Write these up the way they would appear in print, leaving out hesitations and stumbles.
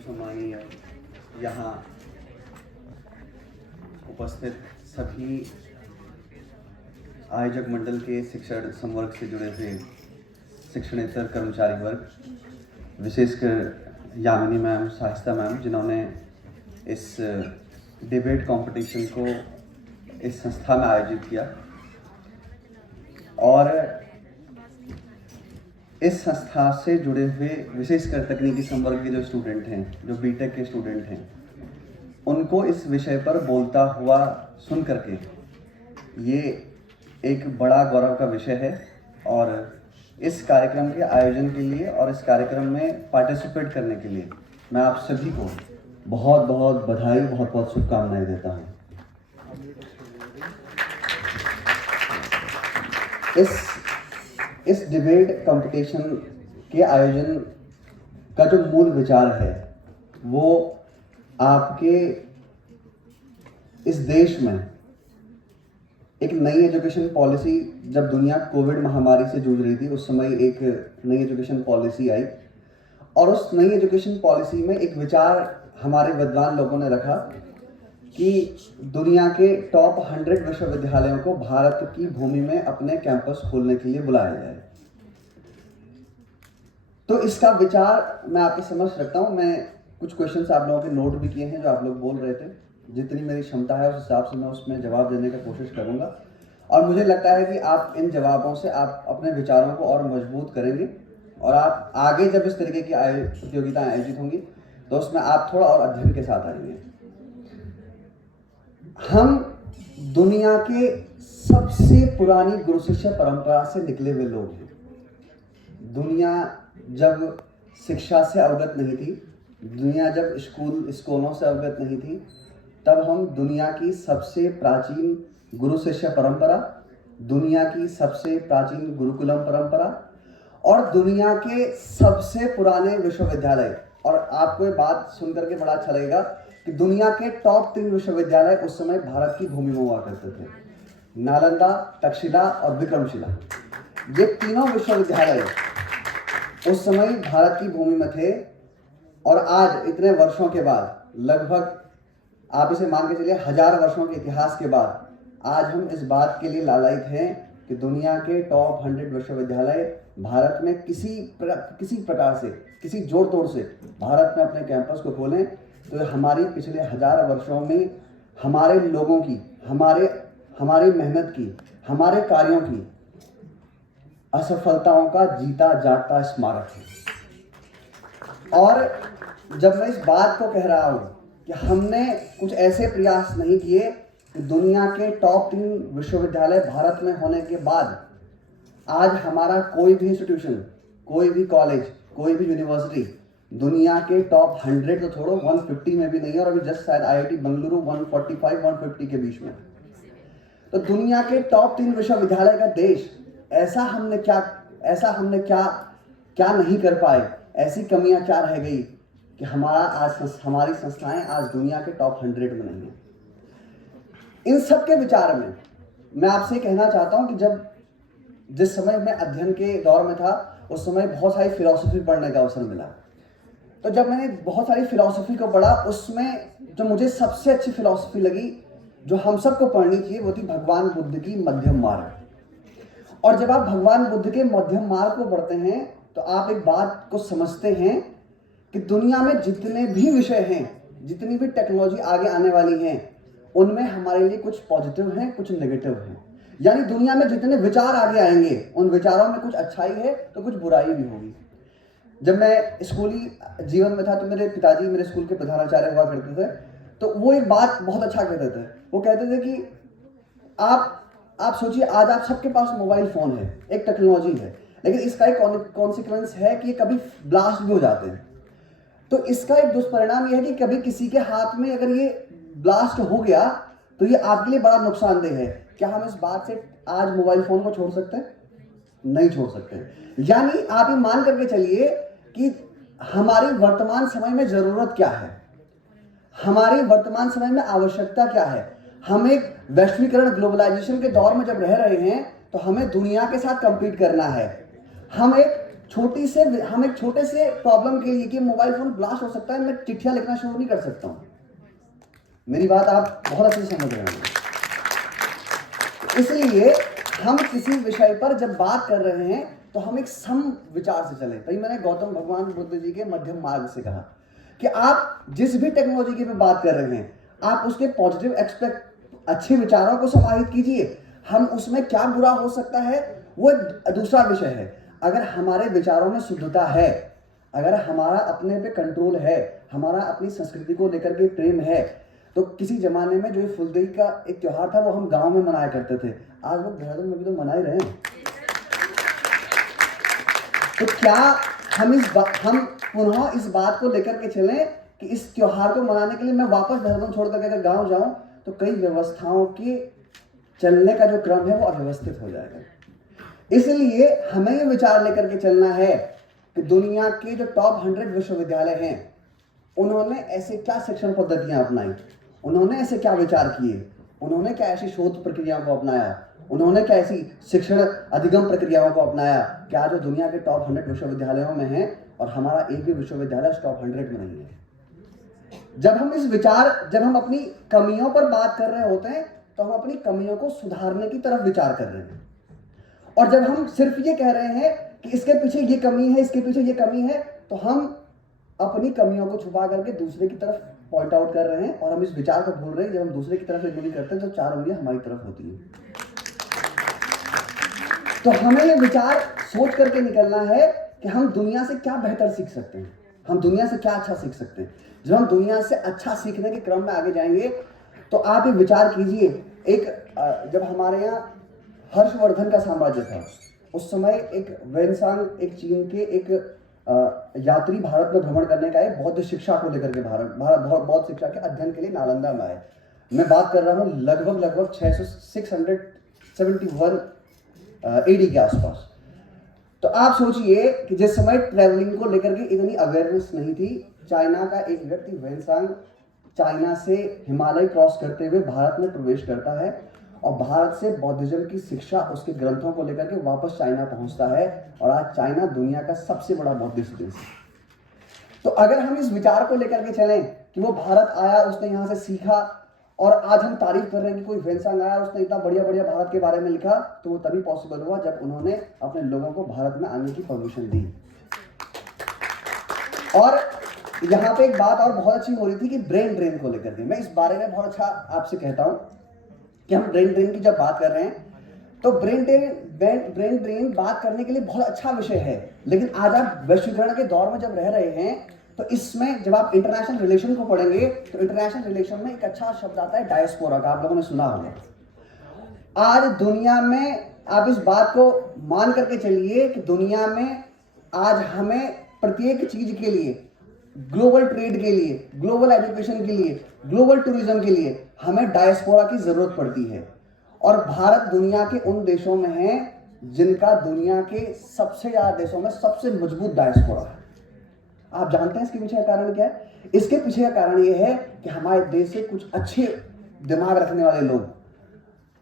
सम्मानीय यहाँ उपस्थित सभी आयोजक मंडल के शिक्षण संवर्ग से जुड़े हुए शिक्षणेतर कर्मचारी वर्ग, विशेषकर यामिनी मैम, शाइस्ता मैम, जिन्होंने इस डिबेट कंपटीशन को इस संस्था में आयोजित किया, और इस संस्था से जुड़े हुए विशेषकर तकनीकी संवर्ग के जो स्टूडेंट हैं, जो बीटेक के स्टूडेंट हैं, उनको इस विषय पर बोलता हुआ सुन करके ये एक बड़ा गौरव का विषय है। और इस कार्यक्रम के आयोजन के लिए और इस कार्यक्रम में पार्टिसिपेट करने के लिए मैं आप सभी को बहुत बहुत बधाई, बहुत बहुत शुभकामनाएं देता हूँ। इस डिबेट कंपटीशन के आयोजन का जो मूल विचार है वो आपके इस देश में एक नई एजुकेशन पॉलिसी, जब दुनिया कोविड महामारी से जूझ रही थी उस समय एक नई एजुकेशन पॉलिसी आई, और उस नई एजुकेशन पॉलिसी में एक विचार हमारे विद्वान लोगों ने रखा कि दुनिया के टॉप 100 विश्वविद्यालयों को भारत की भूमि में अपने कैंपस खोलने के लिए बुलाया जाए। तो इसका विचार मैं आपके समक्ष रखता हूं। मैं कुछ क्वेश्चंस आप लोगों के नोट भी किए हैं जो आप लोग बोल रहे थे। जितनी मेरी क्षमता है उस हिसाब से मैं उसमें जवाब देने की कोशिश करूंगा, और मुझे लगता है कि आप इन जवाबों से आप अपने विचारों को और मजबूत करेंगे, और आप आगे जब इस तरीके की प्रतियोगिताएं आयोजित होंगी तो उसमें आप थोड़ा और अध्ययन के साथ आएंगे। हम दुनिया के सबसे पुरानी गुरु शिष्य परंपरा से निकले हुए लोग हैं। दुनिया जब शिक्षा से अवगत नहीं थी, दुनिया जब स्कूलों से अवगत नहीं थी, तब हम दुनिया की सबसे प्राचीन गुरु शिष्य परंपरा, दुनिया की सबसे प्राचीन गुरुकुलम परंपरा और दुनिया के सबसे पुराने विश्वविद्यालय, और आपको ये बात सुनकर के बड़ा अच्छा लगेगा कि दुनिया के टॉप 3 विश्वविद्यालय उस समय भारत की भूमि में हुआ करते थे। नालंदा, तक्षशिला और विक्रमशिला, ये तीनों विश्वविद्यालय उस समय भारत की भूमि में थे। और आज इतने वर्षों के बाद, लगभग आप इसे मान के चलिए 1000 वर्षों के इतिहास के बाद, आज हम इस बात के लिए लालायित हैं कि दुनिया के टॉप 100 विश्वविद्यालय भारत में किसी प्रकार से, किसी जोड़ तोड़ से भारत में अपने कैंपस को खोलें। तो हमारी पिछले 1000 वर्षों में हमारे लोगों की, हमारी मेहनत की, हमारे कार्यों की असफलताओं का जीता जागता स्मारक है। और जब मैं इस बात को कह रहा हूं कि हमने कुछ ऐसे प्रयास नहीं किए कि दुनिया के टॉप 3 विश्वविद्यालय भारत में होने के बाद आज हमारा कोई भी इंस्टीट्यूशन, कोई भी कॉलेज, कोई भी यूनिवर्सिटी दुनिया के टॉप 100 तो छोड़ो 150 में भी नहीं है, और अभी जस्ट शायद IIT बेंगलुरु 145-150 के बीच में। तो दुनिया के टॉप 3 विश्वविद्यालय का देश, ऐसा हमने क्या नहीं कर पाए, ऐसी कमियां क्या रह गई कि हमारी संस्थाएं आज दुनिया के टॉप 100 में नहीं है। इन सब के विचार में मैं आपसे कहना चाहता हूं कि जिस समय मैं अध्ययन के दौर में था उस समय बहुत सारी फिलॉसफी पढ़ने का अवसर मिला। तो जब मैंने बहुत सारी फिलॉसफी को पढ़ा, उसमें जो मुझे सबसे अच्छी फिलॉसफी लगी, जो हम सबको पढ़नी चाहिए, वो थी भगवान बुद्ध की मध्यम मार्ग। और जब आप भगवान बुद्ध के मध्यम मार्ग को पढ़ते हैं तो आप एक बात को समझते हैं कि दुनिया में जितने भी विषय हैं, जितनी भी टेक्नोलॉजी आगे आने वाली हैं, उनमें हमारे लिए कुछ पॉजिटिव हैं, कुछ नेगेटिव हैं। यानी दुनिया में जितने विचार आगे आएंगे उन विचारों में कुछ अच्छाई है तो कुछ बुराई भी होगी। जब मैं स्कूली जीवन में था तो मेरे पिताजी मेरे स्कूल के प्रधानाचार्य हुआ करते थे, तो वो एक बात बहुत अच्छा कहते थे। वो कहते थे कि आप सोचिए, आज आप सबके पास मोबाइल फोन है, एक टेक्नोलॉजी है, लेकिन इसका एक कॉन्सिक्वेंस है कि ये कभी ब्लास्ट भी हो जाते हैं। तो इसका एक दुष्परिणाम यह है कि कभी किसी के हाथ में अगर ये ब्लास्ट हो गया तो ये आपके लिए बड़ा नुकसानदेह है। क्या हम इस बात से आज मोबाइल फोन को छोड़ सकते हैं? नहीं छोड़ सकते। यानी आप ये मान करके चलिए कि हमारी वर्तमान समय में जरूरत क्या है, हमारी वर्तमान समय में आवश्यकता क्या है। हम एक वैश्वीकरण, ग्लोबलाइजेशन के दौर में जब रह रहे हैं तो हमें दुनिया के साथ कंपीट करना है। हम एक हम एक छोटे से प्रॉब्लम के लिए कि मोबाइल फोन ब्लास्ट हो सकता है, मैं चिट्ठियां लिखना शुरू नहीं कर सकता हूं। मेरी बात आप बहुत अच्छे से समझ रहे हैं। इसलिए हम किसी विषय पर जब बात कर रहे हैं तो हम एक सम विचार से चलें। तभी मैंने गौतम भगवान बुद्ध जी के मध्यम मार्ग से कहा कि आप जिस भी टेक्नोलॉजी की बात कर रहे हैं, आप उसके पॉजिटिव एक्सपेक्ट, अच्छे विचारों को समाहित कीजिए। हम उसमें क्या बुरा हो सकता है वो दूसरा विषय है। अगर हमारे विचारों में शुद्धता है, अगर हमारा अपने पे कंट्रोल है, हमारा अपनी संस्कृति को लेकर के प्रेम है, तो किसी जमाने में जो फुलदेई का एक त्योहार था वो हम गांव में मनाया करते थे, आज लोग देहरादून में भी तो मना ही रहे हैं। तो क्या हम पुनः इस बात को लेकर के चलें कि इस त्योहार को मनाने के लिए मैं वापस देहरादून छोड़ करके अगर गांव जाऊं तो कई व्यवस्थाओं के चलने का जो क्रम है वो अव्यवस्थित हो जाएगा। इसलिए हमें ये विचार लेकर के चलना है कि दुनिया के जो टॉप 100 विश्वविद्यालय हैं, उन्होंने ऐसे क्या शिक्षण पद्धतियां अपनाई, उन्होंने ऐसे क्या विचार किए, उन्होंने क्या ऐसी शोध प्रक्रियाओं को अपनाया, उन्होंने क्या ऐसी शिक्षण अधिगम प्रक्रियाओं को अपनाया कि आज वो दुनिया के टॉप 100 विश्वविद्यालयों में हैं और हमारा एक भी विश्वविद्यालय टॉप 100 में नहीं है। जब हम अपनी कमियों पर बात कर रहे होते हैं तो हम अपनी कमियों को सुधारने की तरफ विचार कर रहे हैं, और जब हम सिर्फ ये कह रहे हैं कि इसके पीछे ये कमी है, इसके पीछे ये कमी है, तो हम अपनी कमियों को छुपा करके दूसरे की तरफ पॉइंट आउट कर रहे हैं। और हम इस विचार को भूल रहे हैं, जब हम दूसरे की तरफ एंगुली करते हैं तो 4 उंगलियां हमारी तरफ होती हैं। तो हमें ये विचार सोच करके निकलना है कि हम दुनिया से क्या बेहतर सीख सकते हैं, हम दुनिया से क्या अच्छा सीख सकते हैं। जब हम दुनिया से अच्छा सीखने के क्रम में आगे जाएंगे तो आप ये विचार कीजिए, जब हमारे यहाँ हर्षवर्धन का साम्राज्य था, उस समय एक वेनसांग, एक चीन के एक यात्री भारत में भ्रमण करने का है, बौद्ध शिक्षा को लेकर के भारत बौद्ध शिक्षा के अध्ययन के लिए नालंदा में आए। मैं बात कर रहा हूँ लगभग 671 एडी के आसपास। तो आप सोचिए कि जिस समय ट्रैवलिंग को लेकर के इतनी अवेयरनेस नहीं थी, चाइना का एक व्यक्ति वेनसांग चाइना से हिमालय क्रॉस करते हुए भारत में प्रवेश करता है और भारत से बौद्धिज्म की शिक्षा, उसके ग्रंथों को लेकर के वापस चाइना पहुंचता है, और आज चाइना दुनिया का सबसे बड़ा बौद्धिस्ट देश है। तो अगर हम इस विचार को लेकर के चलें कि वो भारत आया, उसने यहाँ से सीखा, और आज हम तारीफ कर रहे हैं कि कोई वेनसांग आया, उसने इतना बढ़िया बढ़िया भारत के बारे में लिखा, तो वो तभी पॉसिबल हुआ जब उन्होंने अपने लोगों को भारत में आने की परमिशन दी। और यहाँ पे एक बात और बहुत अच्छी हो रही थी कि ब्रेन ड्रेन को लेकर के, मैं इस बारे में बहुत अच्छा आपसे कहता हूँ कि हम ब्रेन ड्रेन की जब बात कर रहे हैं तो ब्रेन ड्रेन बात करने के लिए बहुत अच्छा विषय है, लेकिन आज आप वैश्वीकरण के दौर में जब रह रहे हैं तो इसमें जब आप इंटरनेशनल रिलेशन को पढ़ेंगे तो इंटरनेशनल रिलेशन में एक अच्छा शब्द आता है डायस्पोरा का, आप लोगों ने सुना होगा। आज दुनिया में आप इस बात को मान करके चलिए कि दुनिया में आज हमें प्रत्येक चीज के लिए, ग्लोबल ट्रेड के लिए, ग्लोबल एजुकेशन के लिए, ग्लोबल टूरिज्म के लिए हमें डायस्पोरा की जरूरत पड़ती है। और भारत दुनिया के उन देशों में है जिनका दुनिया के सबसे ज्यादा देशों में सबसे मजबूत डायस्पोरा है। आप जानते हैं इसके पीछे का कारण क्या है? इसके पीछे का कारण यह है कि हमारे देश से कुछ अच्छे दिमाग रखने वाले लोग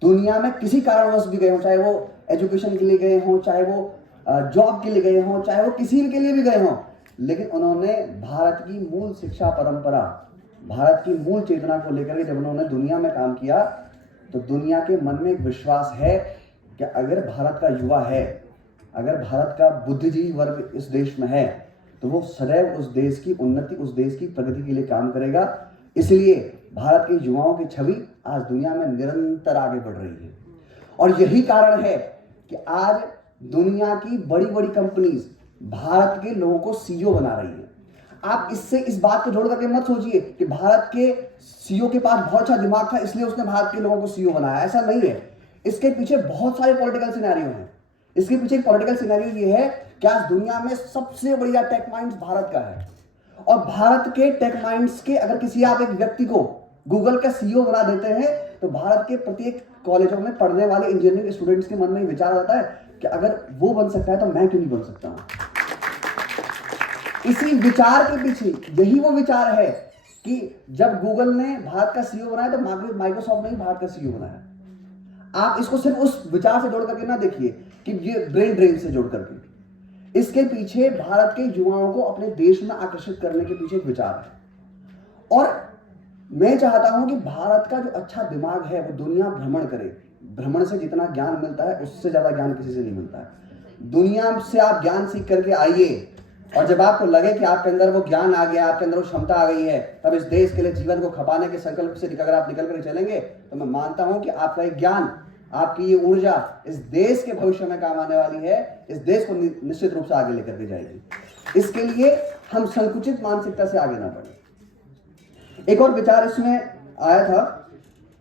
दुनिया में किसी कारणवश भी गए हों, चाहे वो एजुकेशन के लिए गए हों, चाहे वो जॉब के लिए गए हों, चाहे वो किसी के लिए भी गए हों, लेकिन उन्होंने भारत की मूल शिक्षा परंपरा, भारत की मूल चेतना को लेकर के जब उन्होंने दुनिया में काम किया तो दुनिया के मन में एक विश्वास है कि अगर भारत का युवा है, अगर भारत का बुद्धिजीवी वर्ग इस देश में है तो वो सदैव उस देश की उन्नति, उस देश की प्रगति के लिए काम करेगा। इसलिए भारत के युवाओं की छवि आज दुनिया में निरंतर आगे बढ़ रही है, और यही कारण है कि आज दुनिया की बड़ी बड़ी कंपनीज भारत के लोगों को सीईओ बना रही है। आप इससे इस बात को जोड़ करके मत सोचिए कि भारत के सीईओ के पास बहुत अच्छा दिमाग था इसलिए उसने भारत के लोगों को सीईओ बनाया, ऐसा नहीं है। इसके पीछे बहुत सारे पॉलिटिकल सिनेरियो हैं। इसके पीछे एक पॉलिटिकल सिनेरियो ये है कि आज दुनिया में सबसे बढ़िया टेक माइंड्स भारत का है, और भारत के टेक माइंड्स के अगर किसी आप एक व्यक्ति को गूगल का सीईओ बना देते हैं तो भारत के प्रत्येक कॉलेजों में पढ़ने वाले इंजीनियरिंग स्टूडेंट्स के मन में विचार आता है कि अगर वो बन सकता है तो मैं क्यों नहीं बन सकता हूं। इसी विचार के पीछे यही वो विचार है कि जब गूगल ने भारत का सीईओ बनाया तो माइक्रोसॉफ्ट ने ही भारत का सीईओ बनाया। आप इसको सिर्फ उस विचार से जोड़ करके ना देखिए कि ये ब्रेन ड्रेन से जोड़ करके, इसके पीछे भारत के युवाओं को अपने देश में आकर्षित करने के पीछे एक विचार है। और मैं चाहता हूं कि भारत का जो अच्छा दिमाग है वो दुनिया भ्रमण करे। भ्रमण से जितना ज्ञान मिलता है उससे ज्यादा ज्ञान किसी से नहीं मिलता है। दुनिया से आप ज्ञान सीख करके आइए, और जब आपको लगे कि आपके अंदर वो ज्ञान आ गया, आपके अंदर वो क्षमता आ गई है, तब इस देश के लिए जीवन को खपाने के संकल्प से अगर आप निकल कर चलेंगे तो मैं मानता हूं कि आपका एक ज्ञान, आपकी ये ऊर्जा इस देश के भविष्य में काम आने वाली है, इस देश को निश्चित रूप से आगे लेकर के जाएगी। इसके लिए हम संकुचित मानसिकता से आगे ना बढ़े। एक और विचार इसमें आया था,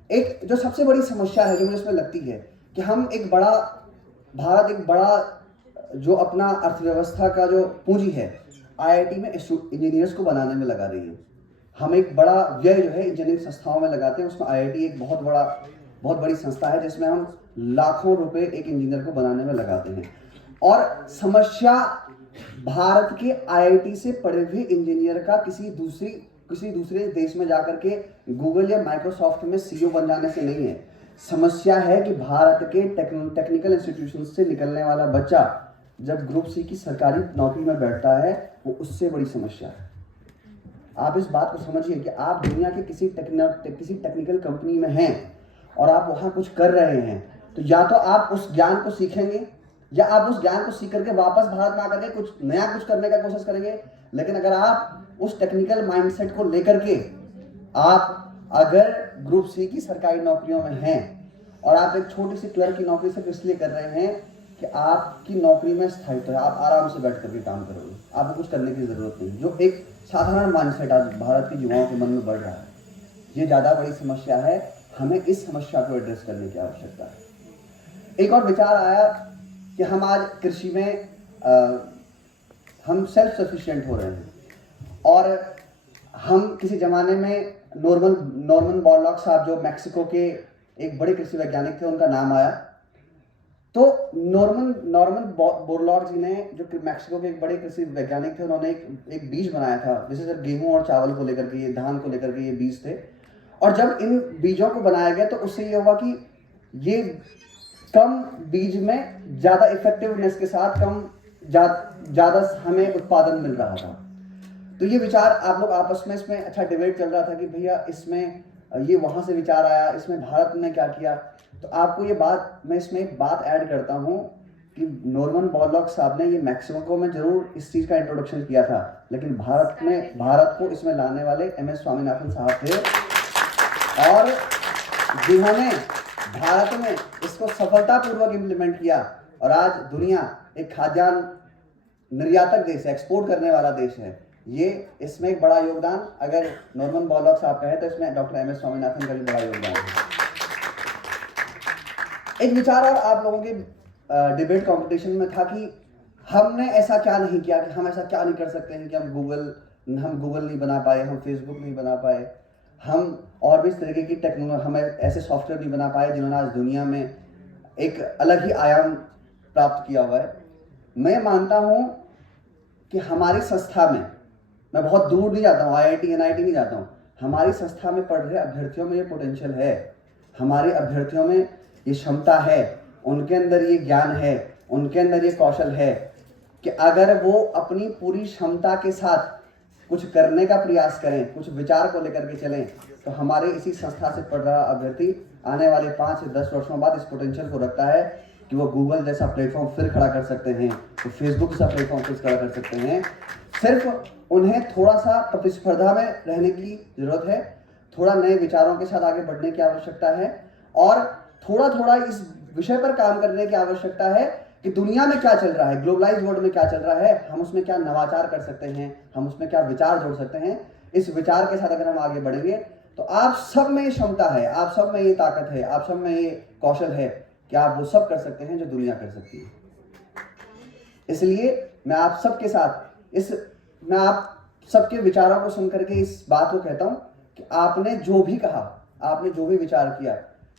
एक जो सबसे बड़ी समस्या है जो मुझे इसमें लगती है कि हम एक बड़ा भारत, एक बड़ा जो अपना अर्थव्यवस्था का जो पूंजी है आईआईटी में इंजीनियर्स को बनाने में लगा रही है। हम एक बड़ा व्यय जो है इंजीनियरिंग संस्थाओं में लगाते हैं। उसमें आईआईटी एक बहुत बड़ी संस्था है जिसमें हम लाखों रुपए एक इंजीनियर को बनाने में लगाते हैं। और समस्या भारत के आईआईटी से पढ़े हुए इंजीनियर का किसी दूसरे देश में जाकर के गूगल या माइक्रोसॉफ्ट में सीईओ बन जाने से नहीं है। समस्या है कि भारत के टेक्निकल इंस्टीट्यूशन से निकलने वाला बच्चा जब ग्रुप सी की सरकारी नौकरी में बैठता है वो उससे बड़ी समस्या है। आप इस बात को समझिए कि आप दुनिया के किसी टेक्निकल कंपनी में हैं और आप वहाँ कुछ कर रहे हैं, तो या तो आप उस ज्ञान को सीखेंगे या आप उस ज्ञान को सीख करके वापस भारत में आकर के कुछ नया करने का कोशिश करेंगे। लेकिन अगर आप उस टेक्निकल माइंडसेट को लेकर के आप अगर ग्रुप सी की सरकारी नौकरियों में हैं और आप एक छोटी सी क्लर्क की नौकरी सिर्फ इसलिए कर रहे हैं कि आपकी नौकरी में स्थायित्व है, आप आराम से बैठ करके काम करोगे, आपको कुछ करने की जरूरत नहीं, जो एक साधारण माइंडसेट आज भारत के युवाओं के मन में बढ़ रहा है, ये ज़्यादा बड़ी समस्या है। हमें इस समस्या को एड्रेस करने की आवश्यकता है। एक और विचार आया कि हम आज कृषि में हम सेल्फ सफिशिएंट हो रहे हैं, और हम किसी ज़माने में नॉर्मन बोरलॉग साहब जो मैक्सिको के एक बड़े कृषि वैज्ञानिक थे, उनका नाम आया। तो नॉर्मन बोरलॉग जी ने, जो मैक्सिको के एक बड़े कृषि वैज्ञानिक थे, उन्होंने एक बीज बनाया था, विशेषकर गेहूं और चावल को लेकर के, ये धान को लेकर के ये बीज थे। और जब इन बीजों को बनाया गया तो उससे ये हुआ कि ये कम बीज में ज़्यादा इफेक्टिवनेस के साथ ज़्यादा हमें उत्पादन मिल रहा था। तो ये विचार आप लोग आपस में इसमें अच्छा डिबेट चल रहा था कि भैया इसमें ये वहाँ से विचार आया, इसमें भारत ने क्या किया। तो आपको ये बात, मैं इसमें एक बात ऐड करता हूँ कि नॉर्मन बोरलॉग साहब ने ये मैक्सिको में जरूर इस चीज़ का इंट्रोडक्शन किया था, लेकिन भारत को इसमें लाने वाले MS स्वामीनाथन साहब थे, और जिन्होंने भारत में इसको सफलतापूर्वक इम्प्लीमेंट किया। और आज दुनिया एक खाद्यान्न निर्यातक देश है, एक्सपोर्ट करने वाला देश है। ये इसमें एक बड़ा योगदान, अगर नॉर्मन बोरलॉग साहब का है तो इसमें डॉक्टर MS स्वामीनाथन का भी बड़ा योगदान है। एक विचार और आप लोगों के डिबेट कंपटीशन में था कि हमने ऐसा क्या नहीं किया, कि हम ऐसा क्या नहीं कर सकते हैं कि हम गूगल नहीं बना पाए, हम फेसबुक नहीं बना पाए, हम और भी इस तरीके की टेक्नोलॉजी, हमें ऐसे सॉफ्टवेयर नहीं बना पाए जिन्होंने आज दुनिया में एक अलग ही आयाम प्राप्त किया हुआ है। मैं मानता हूँ कि हमारी संस्था में, मैं बहुत दूर नहीं जाता हूँ, IIT NIT नहीं जाता हूँ, हमारी संस्था में पढ़ रहे अभ्यर्थियों में ये पोटेंशियल है, हमारे अभ्यर्थियों में ये क्षमता है, उनके अंदर ये ज्ञान है, उनके अंदर ये कौशल है कि अगर वो अपनी पूरी क्षमता के साथ कुछ करने का प्रयास करें, कुछ विचार को लेकर के चलें, तो हमारे इसी संस्था से पढ़ रहा अभ्यर्थी आने वाले 5 से 10 वर्षों बाद इस पोटेंशियल को रखता है कि वो गूगल जैसा प्लेटफॉर्म फिर खड़ा कर सकते हैं, तो फेसबुक जैसा प्लेटफॉर्म फिर खड़ा कर सकते हैं। सिर्फ उन्हें थोड़ा सा प्रतिस्पर्धा में रहने की जरूरत है, थोड़ा नए विचारों के साथ आगे बढ़ने की आवश्यकता है, और थोड़ा इस विषय पर काम करने की आवश्यकता है कि दुनिया में क्या चल रहा है, ग्लोबलाइज वर्ल्ड में क्या चल रहा है, हम उसमें क्या नवाचार कर सकते हैं, हम उसमें क्या विचार जोड़ सकते हैं। इस विचार के साथ अगर हम आगे बढ़ेंगे तो आप सब में ये क्षमता है, आप सब में ये ताकत है, आप सब में ये कौशल है कि आप वो सब कर सकते हैं जो दुनिया कर सकती है। इसलिए मैं आप सबके साथ मैं आप सबके विचारों को सुन करके इस बात को कहता हूं कि आपने जो भी कहा, आपने जो भी विचार किया,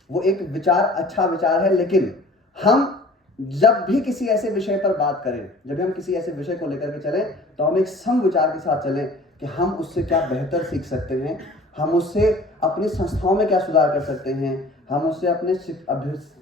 वो एक विचार अच्छा विचार है, लेकिन हम जब भी किसी ऐसे विषय पर बात करें, जब भी हम किसी ऐसे विषय को लेकर के चलें, तो हम एक सम विचार के साथ चलें कि हम उससे क्या बेहतर सीख सकते हैं, हम उससे अपनी संस्थाओं में क्या सुधार कर सकते हैं, हम उससे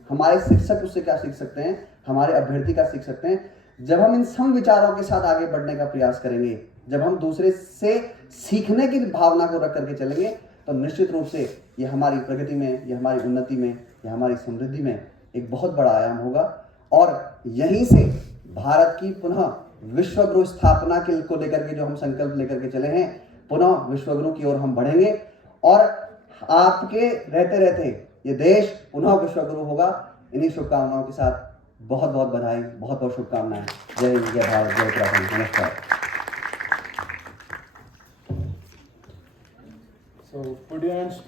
हमारे शिक्षक उससे क्या सीख सकते हैं, हमारे अभ्यर्थी क्या सीख सकते हैं। जब हम इन सम विचारों के साथ आगे बढ़ने का प्रयास करेंगे, जब हम दूसरे से सीखने की भावना को रख करके चलेंगे, तो निश्चित रूप से ये हमारी प्रगति में, ये हमारी उन्नति में, ये हमारी समृद्धि में एक बहुत बड़ा आयाम होगा। और यहीं से भारत की पुनः विश्वगुरु स्थापना को लेकर के जो हम संकल्प लेकर के चले हैं, पुनः विश्वगुरु की ओर हम बढ़ेंगे और आपके रहते रहते ये देश पुनः विश्वगुरु होगा। इन्हीं शुभकामनाओं के साथ बहुत बहुत बधाई, बहुत बहुत शुभकामनाएं। जय हिंद, जय भारत, जय उत्तराखंड। नमस्कार। So put your hands